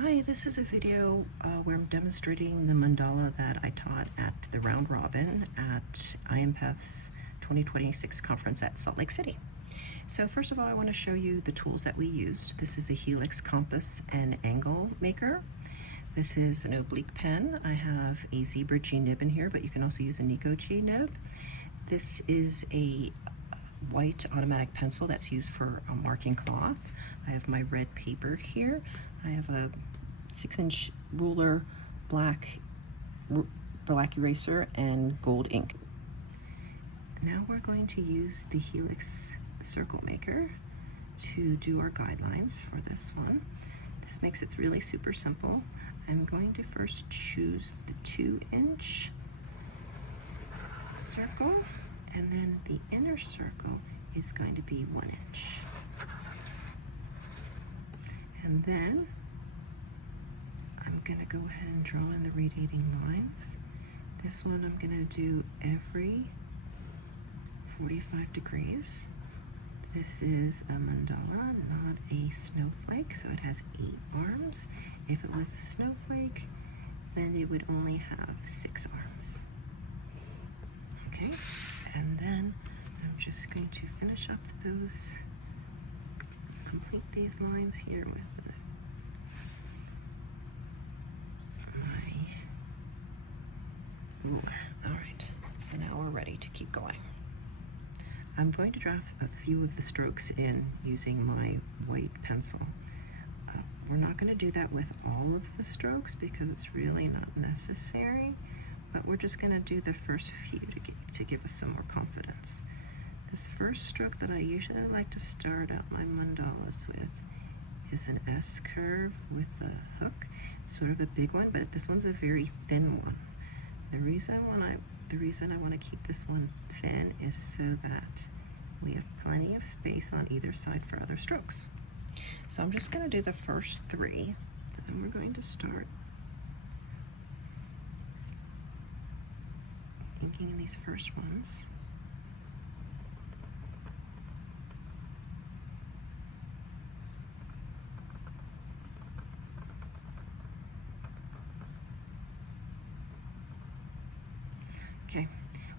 Hi, this is a video where I'm demonstrating the mandala that I taught at the Round Robin at IAMPETH's 2026 conference at Salt Lake City. So first of all, I want to show you the tools that we used. This is a helix compass and angle maker. This is an oblique pen. I have a zebra G nib in here, but you can also use a Nico G nib. This is a white automatic pencil that's used for marking cloth. I have my red paper here. I have a 6-inch ruler, black eraser, and gold ink. Now we're going to use the helix circle maker to do our guidelines for this one. This makes it really super simple. I'm going to first choose the 2-inch circle, and then the inner circle is going to be 1 inch. And then I'm going to go ahead and draw in the radiating lines. This one I'm going to do every 45 degrees. This is a mandala, not a snowflake, so it has 8 arms. If it was a snowflake, then it would only have 6 arms. Okay, and then I'm just going to finish up those, complete these lines here with my ruler. All right, so now we're ready to keep going. I'm going to draw a few of the strokes in using my white pencil. We're not going to do that with all of the strokes because it's really not necessary, but we're just going to do the first few to give us some more confidence. This first stroke that I usually like to start out my mandalas with is an S curve with a hook. It's sort of a big one, but this one's a very thin one. The reason I want to keep this one thin is so that we have plenty of space on either side for other strokes. So I'm just going to do the first 3, and we're going to start inking in these first ones. Okay,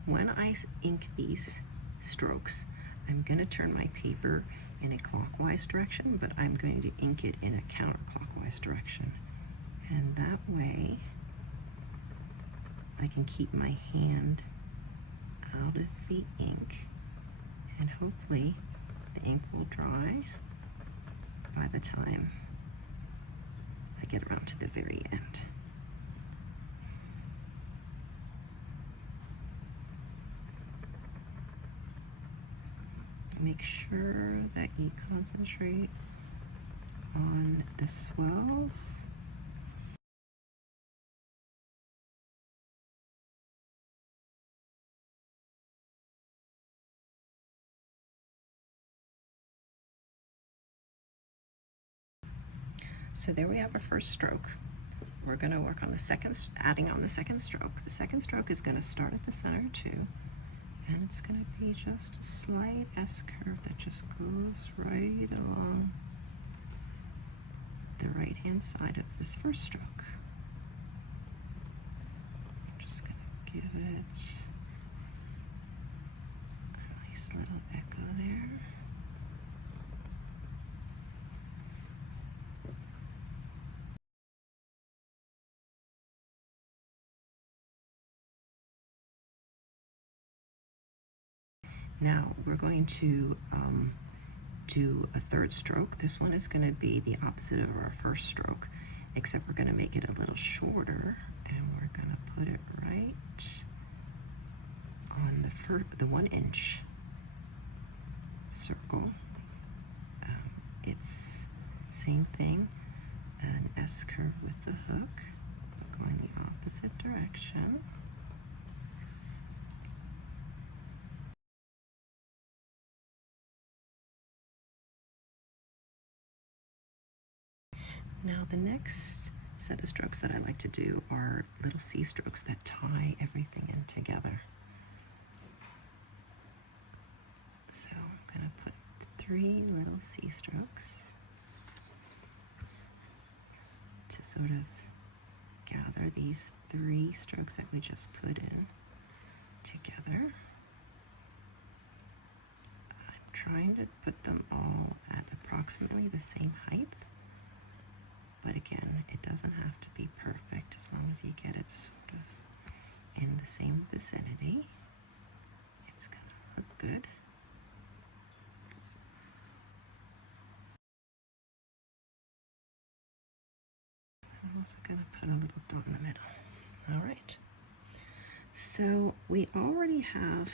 when I ink these strokes, I'm going to turn my paper in a clockwise direction, but I'm going to ink it in a counterclockwise direction. And that way, I can keep my hand out of the ink, and hopefully the ink will dry by the time I get around to the very end. Make sure that you concentrate on the swells. So there we have our first stroke. We're going to work on the second, adding on the second stroke. The second stroke is going to start at the center too. And it's going to be just a slight S curve that just goes right along the right-hand side of this first stroke. I'm just going to give it a nice little echo there. Now we're going to do a third stroke. This one is going to be the opposite of our first stroke, except we're going to make it a little shorter, and we're going to put it right on the 1-inch circle. It's same thing, an S curve with the hook, but going the opposite direction. Now the next set of strokes that I like to do are little C strokes that tie everything in together. So I'm going to put 3 little C strokes to sort of gather these 3 strokes that we just put in together. I'm trying to put them all at approximately the same height, but again, it doesn't have to be perfect as long as you get it sort of in the same vicinity. It's gonna look good. I'm also going to put a little dot in the middle. All right. So we already have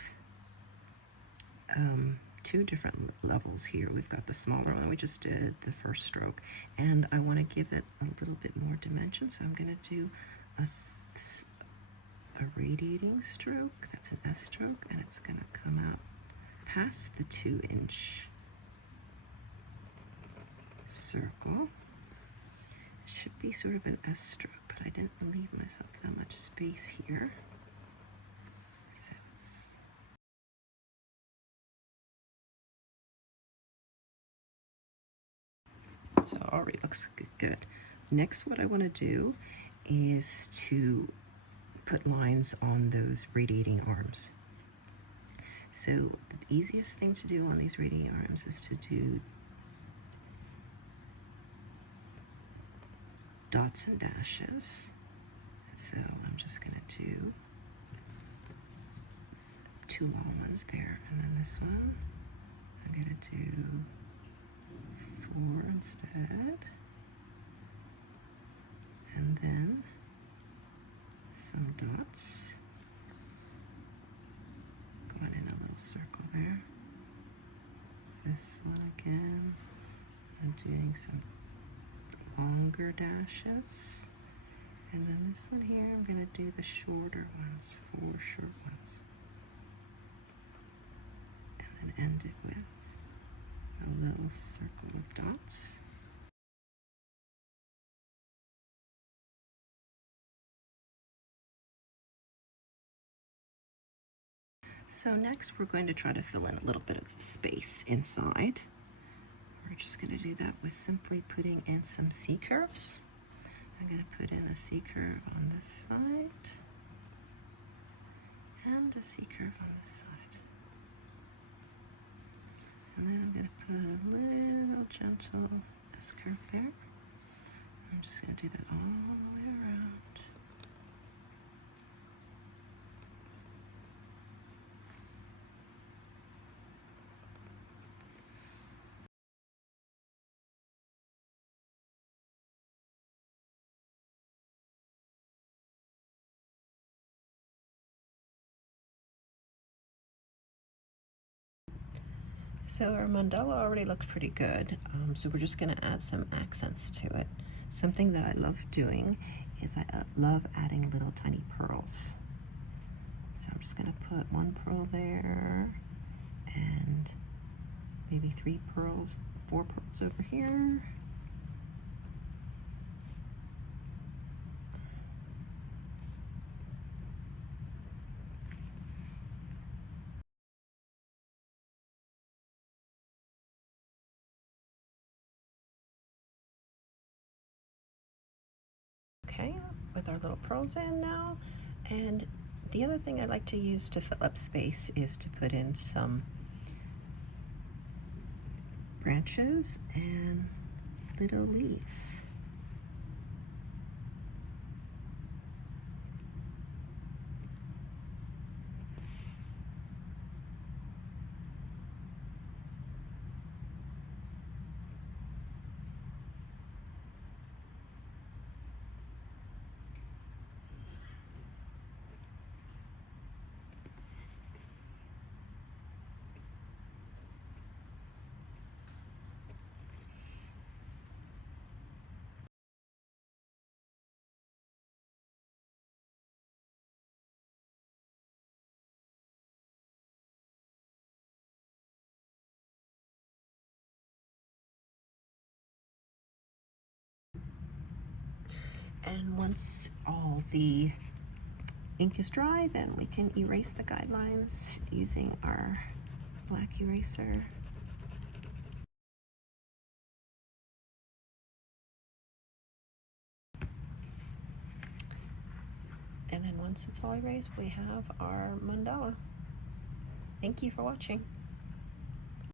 2 different levels here. We've got the smaller one we just did, the first stroke, and I want to give it a little bit more dimension, so I'm going to do a radiating stroke. That's an S stroke, and it's going to come out past the 2-inch circle. It should be sort of an S stroke, but I didn't leave myself that much space here. So it already looks good. Next, what I want to do is to put lines on those radiating arms. So the easiest thing to do on these radiating arms is to do dots and dashes. And so I'm just going to do 2 long ones there, and then this one I'm going to do 4 instead, and then some dots going in a little circle there. This one again, I'm doing some longer dashes, and then this one here I'm going to do the shorter ones, 4 short ones, and then end it with a little circle of dots. So next we're going to try to fill in a little bit of space inside. We're just going to do that with simply putting in some C-curves. I'm going to put in a C-curve on this side and a C-curve on this side. And then I'm going to put a little gentle S-curve there. I'm just going to do that all the way around. So our mandala already looks pretty good, so we're just going to add some accents to it. Something that I love doing is I love adding little tiny pearls. So I'm just going to put 1 pearl there, and maybe 3 pearls, 4 pearls over here. Okay, with our little pearls in now. And the other thing I like to use to fill up space is to put in some branches and little leaves. And once all the ink is dry, then we can erase the guidelines using our black eraser. And then once it's all erased, we have our mandala. Thank you for watching.